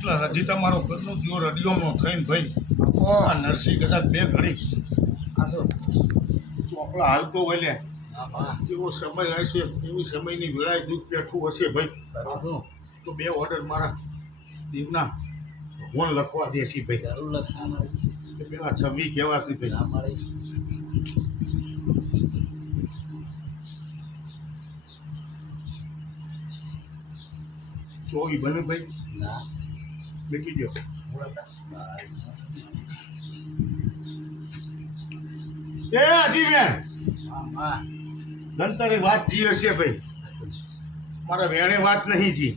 એટલે હજી તમારો ઘરનો જો રડિયોનો થઈને ભાઈ આ નરસિંહ કદાચ બે ઘડી ચોકલા હાલતો હોય લે એવો સમય હશે એવી સમયની વેળાએ દુઃખ બેઠું હશે ભાઈ તો બે ઓર્ડર મારા દીવના ભગવાન લખવા દેશે ભાઈ પેલા 26 કહેવાશે ભાઈ ચોવી બને ભાઈ મૂકી દો એ હજી બેન ધનતરે વાત જી હશે ભાઈ મારા વેણે વાત નહીં જી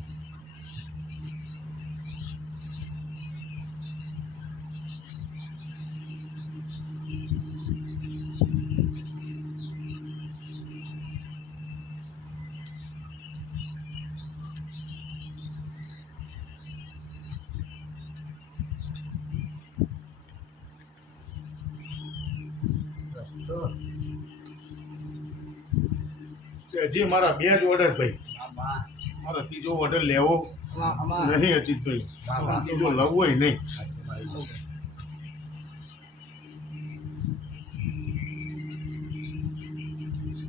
હજી મારા બે જ ઓર્ડર ભાઈ મારા ત્રીજો ઓર્ડર લેવો નહીં અજીતભાઈ ત્રીજો લવવો નહીં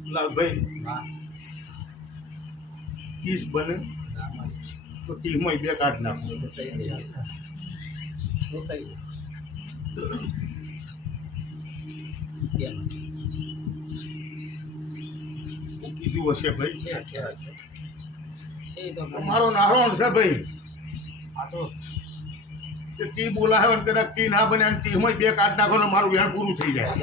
લાલભાઈ 30 બને તો 30 બે કાઢ નાખો કીધું હશે ભાઈ મારો નારોણ છે ભાઈ તે તી બોલાવે ને કદાચ તી ના બને અને તી બે કાઢ નાખો ને મારું વેણ પૂરું થઈ જાય.